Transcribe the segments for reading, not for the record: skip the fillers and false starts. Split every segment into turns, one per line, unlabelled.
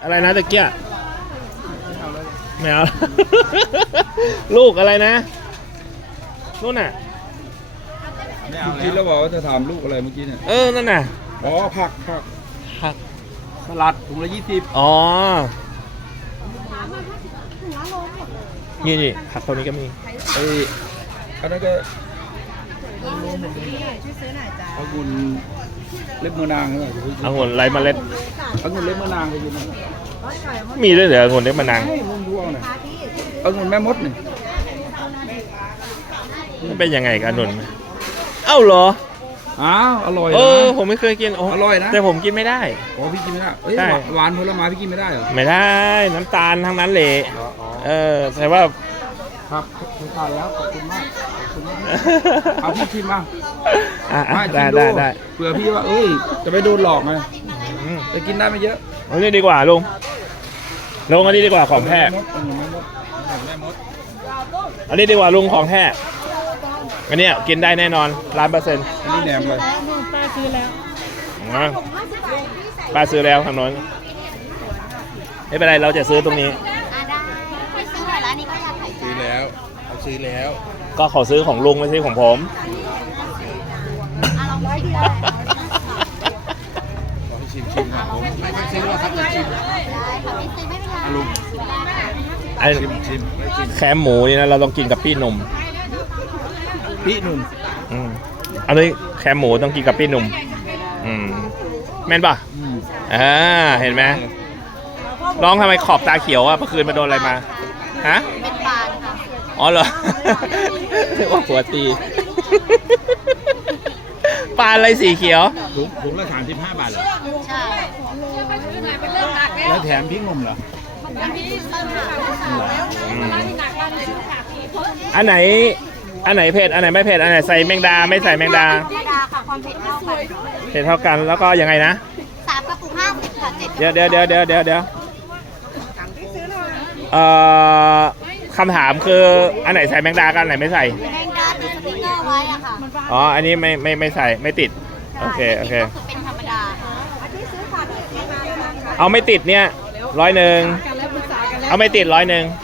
อะไรนะตะเกียไม่เอา ลูกอะไรนะนู่นน่ะ
ไม่เอาคิดแล้วบอกว่าจะถามลูกอะไรเมื่อกี้เนี่ย
นั่นน่ะ
อ๋อผักสลัดถุงละ20
อ๋อนี่ผักตัวนี้ก็มี
อันนั้นก็องุ่นเล็บมือนางใช่ไหม
องุ่นไรเมล็ด
องุ่นเล็บมือนางก็อยู่นั่น
มีด้วยเหรอองุ่นเล็บมะนาง
ม่วงๆน่ะองุ่นแม่มดนี่
มันเป็นยังไงกันองุ่นเอ้าเหรอ
อ้าวอร่อย
ผมไม่เคยกิน
อร่อยนะ
แต่ผมกินไม่ได้
พี่กินไม่ได้หวานผลไม้พี่กินไม่ได้เหรอ
ไม่ได้น้ำตาลทั้งนั้นเลยแต่ว่า
ครับคุณตายแล้วขอบคุณมากเอาพี่ชิมมา
ได้
เผื่อพี่ว่าจะไปโดนหลอกไงจะกินได้ไม่เยอะ
อันนี้ดีกว่าลุงอันนี้ดีกว่าของแท้อันนี้ดีกว่าลุงของแท้อันนี้กินได้แน่นอน100%
อันนี้แหนมเลย
ป้าซื้อแล้ว
ป้าซื้อแล้วทางโน้นไม่เป็นไรเราจะซื้อตรงนี้
ซื้อหน่อยร้านนี้ก็อยากขายซื้อ
แล้ว
ก็ขอซื้อของลุงไม่ใช่ของผม
ชิมครับผมไม่ค่อยซื้อหรอกครับชิมลุงชิม
แคมหมูนี่นะเราต้องกินกับปี้นมอันนี้แคมหมูต้องกินกับปี้นมแม่นป่ะเห็นไหมน้องทำไมขอบตาเขียวเมื่อคืนมาโดนอะไรมาฮะ
เป็นปานค่ะ
อ๋อเหรอเรียกว่าหัวตีปลาอะไรสีเขียว
ถุงละ35 บาทเหรอ
ใช่
แล้วแถมพริกหนุ่มเหรอ
อันไหนเผ็ดอันไหนไม่เผ็ดอันไหนใส่แมงดาไม่ใส่แมงดา
ค่ะความเผ็ดเท่ากัน
เผ็ดเท่ากันแล้วก็ยังไงนะ
3 กระปุก 50 ค่ะ 7
เดี๋ยวคำถามคืออันไหนใส่แมงดากันอันไหนไม่ใส่
แมงดาติดสติ๊กเกอร์ไว้อะค่ะ
อ๋ออันนี้ไม่ใส่ไม่ติดโอเค
ก็คือเป็นธรรมดา
เอาไม่ติดเนี่ย100เอาไม่ติด100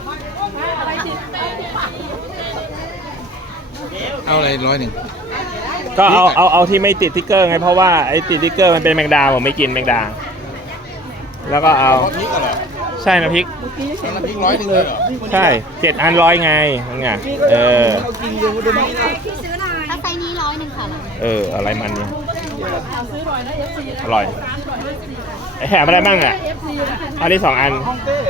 เอาอะไร100
ก็เอาที่ไม่ติดติ๊กเกอร์ไงเพราะว่าไอ้ติดติ๊กเกอร์มันเป็นแมงดาผมไม่กินแมงดาแล้วก็เอาใช่น้ำพริก
100เลยเหรอ
ใช่7 อัน100ไงนั่นไง
ถ้าไซส์นี้100ค่ะ
อะไรมันเนี่ยอร่อยแถมอะไรบ้างอ่ะอันนี้2 อัน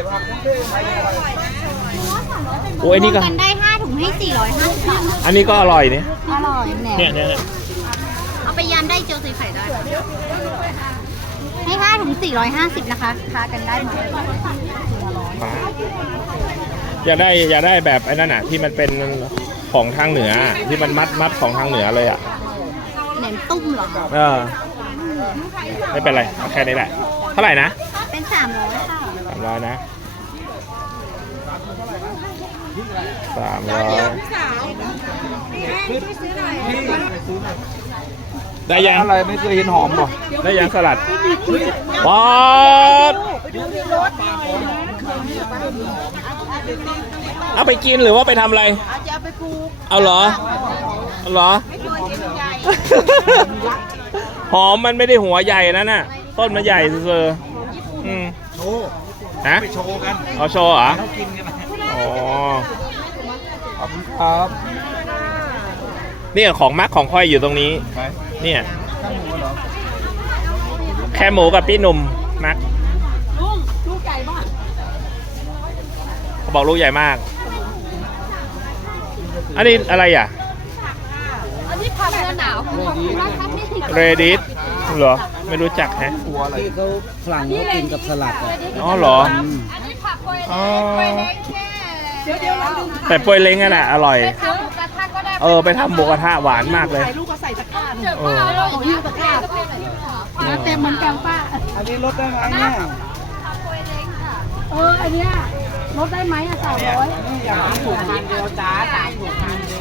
โอ้ยนี่ก็
กันได้5 ถุงให้450 บาท
อันนี้ก็อร่อยเนี่ย
อร่อย
เนี่ย
เอาไปยำได้เจียวใส่ไข่ได้ให้5 ถุง450นะคะค้ากันได้ไหม
อยากได้แบบไอ้นั่นอ่ะที่มันเป็นของทางเหนือที่มันมัดของทางเหนือเลยอ่ะ
แหนมตุ้มเหรอ
ไม่เป็นไรแค่นี้แหละเท่าไหร่นะ
เป็น300ค่ะ
300นะ300ได้ยัง
อะไรไม่เคยเห็นหอมป่ะ
ได้ยังสลัดว้าเอาไปกินหรือว่าไปทำอะไร
จะไปปลูก
เอาเหรอหอมมันไม่ได้หัวใหญ่นะน่ะต้นมันใหญ่เซอร์
โชว์
นะ
ไปโชว์กัน
เอาโชว์เหรอ
กินกัน
อ๋อ
ขอบคุณครับ
เนี่ยของมักของค่อยอยู่ตรงนี้เนี่ยแค่หมูกับพี่หนุ่มมัก
ลูกใหญ่มาก
เขาบอกลูกใหญ่มากอันนี้อะไรอ่ะ
อันนี้ผักเนื้อหนาว
เรดิสเหรอไม่รู้จักฮะ
ที่เขาฝรั่งเขากินกับสลัด
อ๋อเหรอแต่ป่วยเล้งอ่ะนะอร่อยไปทำหมูกระทะหวานมากเลย
ลูกก็ใส่ตะกร้าหิ้วตะกร้าเต็มเหมือนกันป้า
อันนี้ลดได้ไหมเนี่ย
อันเนี้ยลดได้ไหม300
อย่างถูกทานเดียวจ้า3 ถุงทานเดี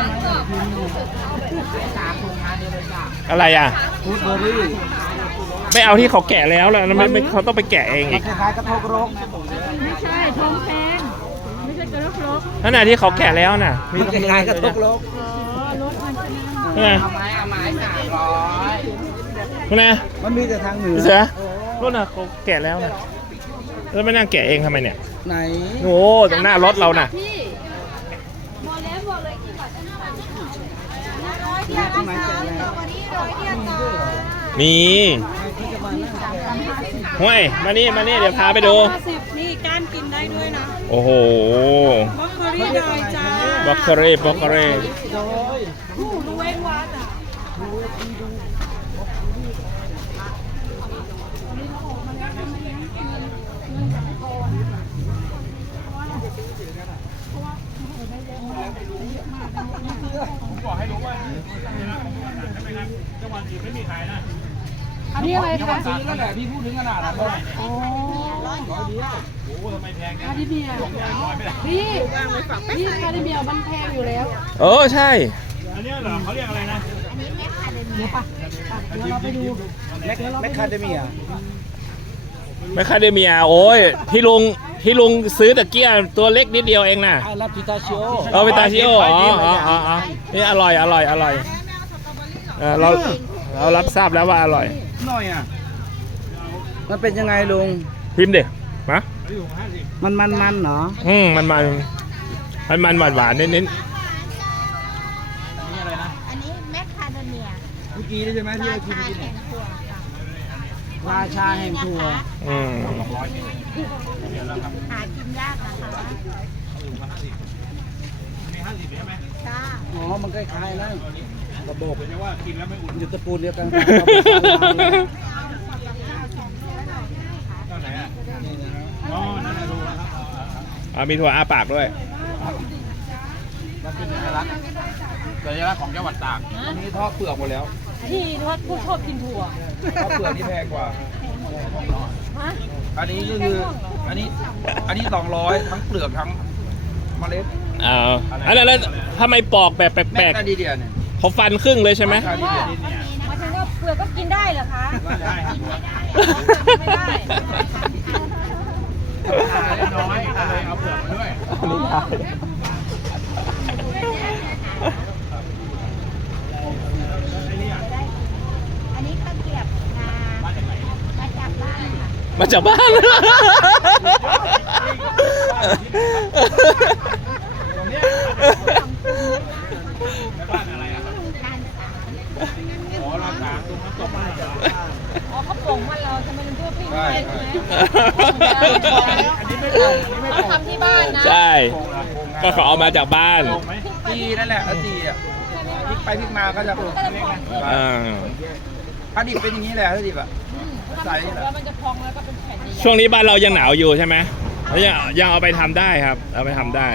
ยว
อะไรอ่ะ
ฟูดเบอร์รี่
ไม่เอาที่เขาแกะแล้วแล้วไม่เขาต้องไปแกะเองอีก
คล้ายๆกระทกรก
ไม่ใช่ทองแพงไม่ใช่กระโหลก
นั่นน่ะที่เขาแกะแล้วน่ะ
มันคล้ายๆกระทกรก
รถมันจะนั่ง
นั่นน่ะ
เอาไม้300
นั่นน่ะ
มันมีแต่ทางเหนือ
เสือรถน่ะเขาแกะแล้วน่ะแล้วไม่นั่งแกะเองทำไมเนี่ย
ไหน
โอ้ตรงหน้ารถเราน่ะ
พี่
มีห้วยมานี่เดี๋ยวพาไปดู
50นี่ก้านกินได้ด้วยนะ
โอ้โห
บล็อกเกอรี่ดอยจ้า
บล็อกเกอรี่
ผู้รู้เว้นวัดอ่ะ อันนี้อะไรคะ
ซื้อแล้วแหละพี่พูดถึงขนาดนั้นเลย
อ๋อคาริเบียพี่คาริเบียมันแพงอยู่แล้ว
เออใช่
เดี๋ยวเราไปดู
แมคคาเดเมีย
แมคคาเดเมียโอ้ยที่ลุงซื้อตะเกียบตัวเล็กนิดเดียวเองน่ะ
ไอรับพิตาชิโอ
เอาไปตาชิโออ๋อนี่อร่อยเรารับทราบแล้วว่าอร่อย
หน่อยอ่ะมันเป็นยังไงลุง
พิมพ์ดิมา
มันเหรอ
มันหวานนิด
อันนี้แมคคาเดเมีย
เมื่อกี้นี่ใช่ไหมที่
รา
เรากิน
ชา
กิน
แห่งถั่วค่ะ
ราชาแห่งถั่ว
หากินยากนะคะจ้า
อ๋อมันคล้ายๆนะกระบอกเป็นว่ากินแล้วไม่อุ่นอยู่ตระกูลเดียวกัน
มีถั่วอาปากด้วย
มันเป็นสัญลักษณ์ของจังหวัดตากอันนี้ทอดเปลือกหมดแล้ว
ที่ทผู้ชอบกินถั่ว
ทอดเปลือกนี่แพงกว่า
ฮะ
อันนี้ก็คืออันนี้200ทั้งเปลือกทั้งเมล็ด
อันนั้นแล้วทำไมปอกแบบแป
แม
ล
ค
ก
คาเดียเนี่ย
ๆเขาฟันครึ่งเลยใช่ไหม
คาเดียนี่
หมายถึงว่าเปลือกก็กินได้เหรอคะ
ได้ครับ
ไม่ได้
น้อยเลยเอาเปลือกมาด้วย
อันนี้ได้
อันนี้ข้าวเกรียบงามาจากบ้านค่ะ
มาจากบ้าน
อ๋อเขาโป่งมันเราทำไมมันเพื่อพี่
ใช่
ใช่ไหม
อันนี้ไม่ปรุงอันนี้ไม่ป
เขา
รุง
ทำที่บ้านนะ
ใช่ ก็เขาเอามาจากบ้าน
ตีนั่นแหละตีอ่ะพลิกไปพลิกมาก็จะปรุง ถ้าดิบเป็นอย่างนี้แหละถ้าดิบอ่ะใส่
แล้วมันจะพองแล้วก็เป็นแผ่นใหญ่
ช่วงนี้บ้านเรายังหนาวอยู่ใช่ไหมแล้วยังเอาไปทำได้ครับ เอาไปทำได้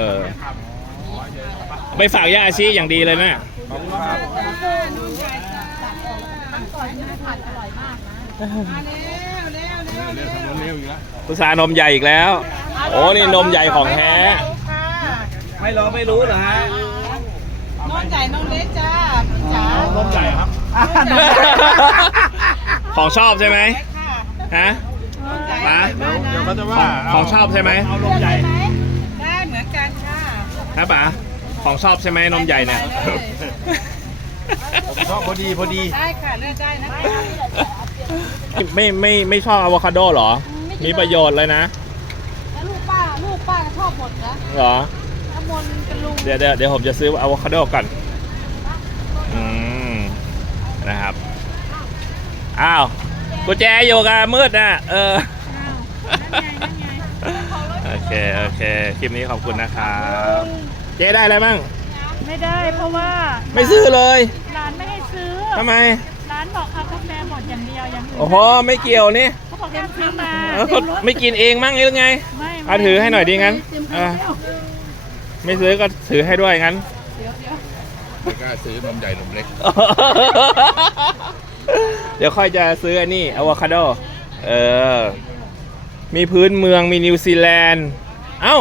เอาไปฝากย่าอาชีอย่างดีเลยนะ
ขอบคุณครับ
พุทรานมใหญ่อีกแล้ว โอ้นี่นมใหญ่ของแท้
ไม่รอไม่รู้เหรอฮะ
น้องใหญ่น้องเล็กจ้าจ๋า
ลมใหญ่ครับ
ของชอบใช่ไหมฮะป๋า
เดี๋ยวเขาจะว่า
ของชอบใช่ไหม
เอาลมใหญ่
ได้เหมือนกันค่ะ
ฮะป๋าของชอบใช่ไหมนมใหญ่เนี่ย
ผมชอบพอดี
ได้ค่ะเลือกได้นะคะ
ไม่ชอบอะโวคาโดเหรอ มีประโยชน์เลยนะ
แล้วลูกป้าก็ชอบหมดนะ
เหรอ
น้ำมนต์กับลุง
เดี๋ยวผมจะซื้ออะโวคาโดก่อนนะครับ อ้าวกุญแจอยู่กับมืดนะโอเคคลิปนี้ขอบคุณนะครับ เจ๊ได้อะไรบ้าง
ไม่ได้เพราะว่า
ไม่ซื้อเลย
ร้านไม่ให้ซื้อ
ทำไม
ร้านบอกเอากาแฟหมดอย่างเดียวอย่างอื่น
โอ้โห ไม่เกี่ยวนี่
เขาบอกเต็มซื้อมา
ก็ไม่กินเองมั้งหรือไง เอาถือให้หน่อยดีงั้นไม่ซื้อก็ถือให้ด้วยงั้น
ไม่กล้าซื้อนมใหญ่นมเล็ก
เดี๋ยวค่อยจะซื้ออันนี้อะโวคาโดมีพื้นเมืองมีนิวซีแลนด์เอา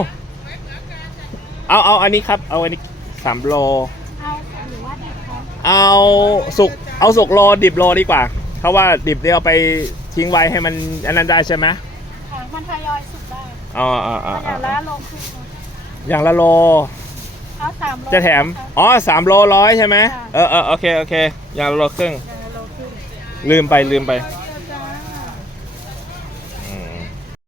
อันนี้ครับ เอาอันนี้3 โลเอาสุกโลดิบโลดีกว่าเพราะว่าดิบเนี่ยเอาไปทิ้งไว้ให้มันอันนั้นได้ใช่ไหม
ค่ะมันทยอยสุกได้
อ๋อ
อย่างละโลครึ่ง
อย่างละโล
เอา3 โล
จะแถม อ๋อ3 โล 100ใช่ไหม
ค่ะ
โอเคอย่างละโลครึ่ง
อย่างละโลครึ่ง
ลืมไป